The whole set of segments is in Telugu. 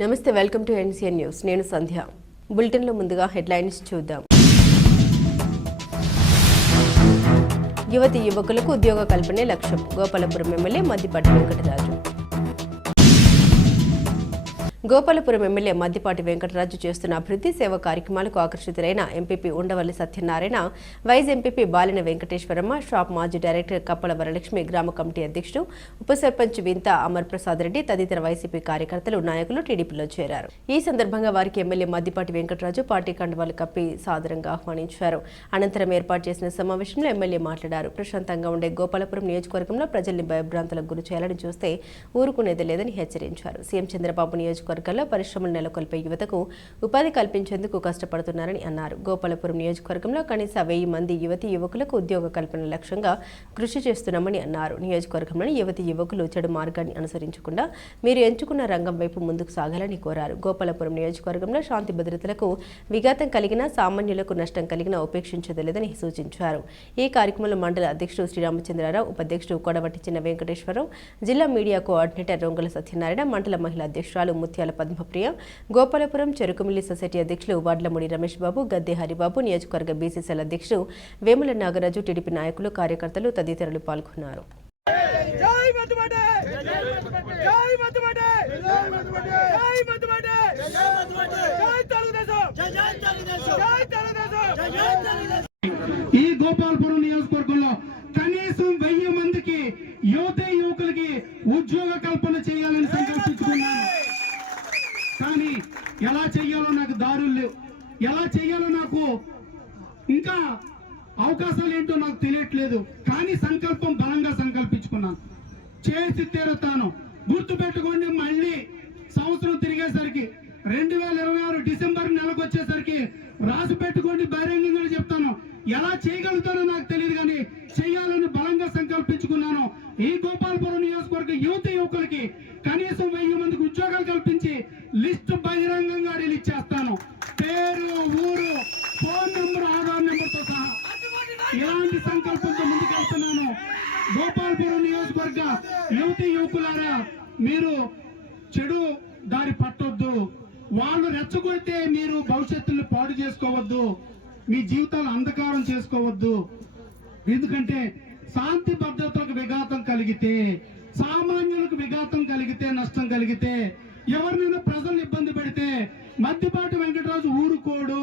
నమస్తే వెల్కమ్ టు ఎన్సీఎన్ న్యూస్. నేను సంధ్య. బులెటిన్లో ముందుగా హెడ్లైన్స్ చూద్దాం. యువతి యువకులకు ఉద్యోగ కల్పనే లక్ష్యం. గోపాలపురం ఎమ్మెల్యే మద్దిపాటి వెంకటరాజు. గోపాలపురం ఎమ్మెల్యే మద్దిపాటి వెంకటరాజు చేస్తున్న అభివృద్ధి సేవ కార్యక్రమాలకు ఆకర్షితులైన MPP Undavalli Satyanarayana vice MPP Balina Venkateswaramma shop మాజీ డైరెక్టర్ కప్పల వరలక్ష్మి గ్రామ కమిటీ అధ్యక్షుడు ఉప సర్పంచ్ వింత అమర్ ప్రసాద్ రెడ్డి తదితర వైసీపీ కార్యకర్తలు నాయకులు టీడీపీలో చేరారు. ఈ సందర్భంగా వారికి ఎమ్మెల్యే మద్దిపాటి వెంకటరాజు పార్టీ కండువాలు కప్పి సాదరంగా ఆహ్వానించారు. అనంతరం ఏర్పాటు చేసిన సమావేశంలో ఎమ్మెల్యే మాట్లాడారు. ప్రశాంతంగా ఉండే గోపాలపురం నియోజకవర్గంలో ప్రజల్ని భయభ్రాంతులకు గురి చేయాలని చూస్తే ఊరుకునేది లేదని హెచ్చరించారు. సీఎం చంద్రబాబు నియోజకవర్గంలో పరిశ్రమలు నెలకొల్పే యువతకు ఉపాధి కల్పించేందుకు కష్టపడుతున్నారని అన్నారు. గోపాలపురం నియోజకవర్గంలో కనీస వెయ్యి మంది యువతి యువకులకు ఉద్యోగ కల్పన లక్ష్యంగా కృషి చేస్తున్నామని అన్నారు. నియోజకవర్గంలోని యువతి యువకులు చెడు మార్గాన్ని అనుసరించకుండా మీరు ఎంచుకున్న రంగం వైపు ముందుకు సాగాలని కోరారు. గోపాలపురం నియోజకవర్గంలో శాంతి భద్రతలకు విఘాతం కలిగిన సామాన్యులకు నష్టం కలిగిన ఉపేక్షించదలేదని సూచించారు. ఈ కార్యక్రమంలో మండల అధ్యక్షుడు శ్రీరామచంద్రరావు ఉపాధ్యక్షుడు కొడవటి చిన్న వెంకటేశ్వరరావు జిల్లా మీడియా కోఆర్డినేటర్ రొంగల సత్యనారాయణ మండల మహిళా అధ్యక్షురాలు ముత్యాల పద్మప్రియ గోపాలపురం చెరుకుమిల్లి సొసైటీ అధ్యక్షులు వాడ్లమూడి రమేష్ బాబు గద్దె హరిబాబు నియోజకవర్గ బీసీసీఎల్ అధ్యక్షుడు వేముల నాగరాజు టీడీపీ నాయకులు కార్యకర్తలు తదితరులు పాల్గొన్నారు. ఈ గోపాల్పురం నియోజకవర్గంలో కనీసం వెయ్యి మందికి యువత యువకులకి ఉద్యోగ కల్పన చేయాలని కానీ ఎలా చెయ్యాలో నాకు దారులు లేవు. ఎలా చెయ్యాలో నాకు ఇంకా అవకాశాలు ఏంటో నాకు తెలియట్లేదు. కానీ సంకల్పం బలంగా సంకల్పించుకున్నాను. చేసి తీరుతాను. గుర్తు పెట్టుకోండి మళ్ళీ సంవత్సరం తిరిగేసరికి రెండు వేల ఇరవై ఆరు డిసెంబర్ నెలకు వచ్చేసరికి రాసి పెట్టుకోండి బహిరంగంగా చెప్తాను. ఎలా చేయగలుగుతానో నాకు తెలియదు కానీ చేయాలని బలంగా సంకల్పించుకున్నాను. ఈ గోపాలపురం నియోజకవర్గ యువత యువకులకి కనీసం యువతి యువకులారా మీరు చెడు దారి పట్టొద్దు. వాళ్ళు రెచ్చగొడితే మీరు భవిష్యత్తుని పాడు చేసుకోవద్దు. మీ జీవితాలు అంధకారం చేసుకోవద్దు. ఎందుకంటే శాంతి భద్రతలకు విఘాతం కలిగితే సామాన్యులకు విఘాతం కలిగితే నష్టం కలిగితే ఎవరినైనా ప్రజలు ఇబ్బంది పెడితే మద్దిపాటి వెంకటరాజు ఊరుకోడు.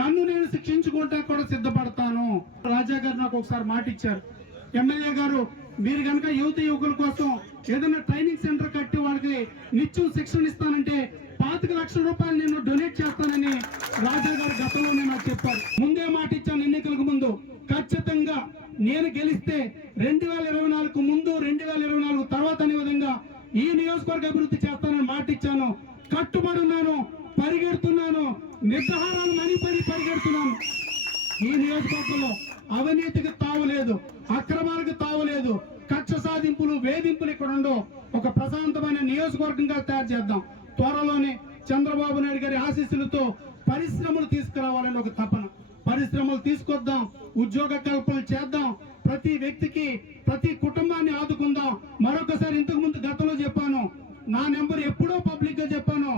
నన్ను నేను శిక్షించుకుంటా కూడా సిద్ధపడతాను. రాజా గారు నాకు ఒకసారి మాట ఇచ్చారు ఎమ్మెల్యే గారు మీరు కనుక యువత యువకుల కోసం ఏదైనా ట్రైనింగ్ సెంటర్ కట్టి వాళ్ళకి నిత్యం శిక్షణ ఇస్తానంటే పాతిక లక్షల రూపాయలు నేను డొనేట్ చేస్తానని రాజా గారు గతంలోనే నాకు చెప్పారు. ముందే మాట ఇచ్చాను ఎన్నికలకు ముందు. ఖచ్చితంగా నేను గెలిస్తే రెండు వేల ఇరవై నాలుగు ముందు రెండు వేల ఇరవై నాలుగు తర్వాత అనే విధంగా ఈ నియోజకవర్గ అభివృద్ధి చేస్తానని మాట ఇచ్చాను. కట్టుబడి ఉన్నాను పరిగెడుతున్నాను నిర్ధారాలు మనీ పరి పరిగెడుతున్నాను. ఈ నియోజకవర్గంలో అవినీతికి తావులేదు అక్రమాలకు తావులేదు కక్ష సాధింపులు వేధింపులు ఇక్కడ ఉండవు. ఒక ప్రశాంతమైన నియోజకవర్గంగా తయారు చేద్దాం. త్వరలోనే చంద్రబాబు నాయుడు గారి ఆశీస్సులతో పరిశ్రమలు తీసుకురావాలని ఒక తపన. పరిశ్రమలు తీసుకొద్దాం ఉద్యోగ కల్పన చేద్దాం. ప్రతి వ్యక్తికి ప్రతి కుటుంబాన్ని ఆదుకుందాం. మరొకసారి ఇంతకు ముందు గతంలో చెప్పాను నా నెంబర్ ఎప్పుడో పబ్లిక్గా చెప్పాను.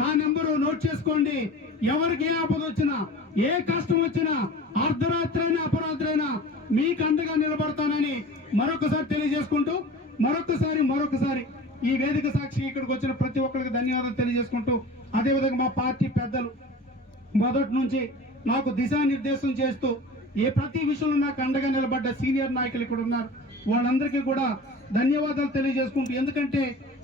నా నెంబరు నోట్ చేసుకోండి. ఎవరికి ఏ ఆపద వచ్చినా ఏ కష్టం వచ్చినా అర్ధరాత్రైనా అపరాత్రైనా మీకు అండగా నిలబడతానని మరొకసారి తెలియజేసుకుంటూ మరొకసారి మరొకసారి ఈ వేదిక సాక్షి ఇక్కడికి వచ్చిన ప్రతి ఒక్కరికి ధన్యవాదాలు తెలియజేసుకుంటూ అదేవిధంగా మా పార్టీ పెద్దలు మొదటి నుంచి నాకు దిశానిర్దేశం చేస్తూ ఏ ప్రతి విషయంలో నాకు అండగా నిలబడ్డ సీనియర్ నాయకులు ఇక్కడ ఉన్నారు. వాళ్ళందరికీ కూడా ధన్యవాదాలు తెలియజేసుకుంటూ ఎందుకంటే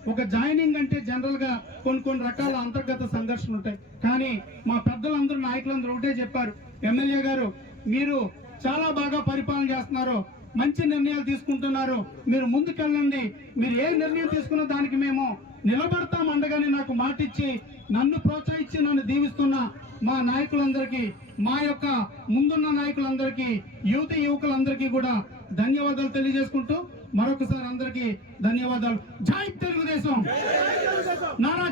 ఒక జాయినింగ్ అంటే జనరల్గా కొన్ని కొన్ని రకాల అంతర్గత సంఘర్షణలు ఉంటాయి. కానీ మా పెద్దలందరూ నాయకులందరూ ఒకటే చెప్పారు. ఎమ్మెల్యే గారు మీరు చాలా బాగా పరిపాలన చేస్తున్నారు. మంచి నిర్ణయాలు తీసుకుంటున్నారు. మీరు ముందుకెళ్ళండి. మీరు ఏ నిర్ణయం తీసుకున్న దానికి మేము నిలబడతాం అండగానే నాకు మాటిచ్చి నన్ను ప్రోత్సహించి నన్ను దీవిస్తున్న మా నాయకులందరికీ మా యొక్క ముందున్న నాయకులందరికీ యువత యువకులందరికీ కూడా ధన్యవాదాలు తెలియజేసుకుంటూ మరొకసారి అందరికీ ధన్యవాదాలు. జై తెలుగుదేశం. నారా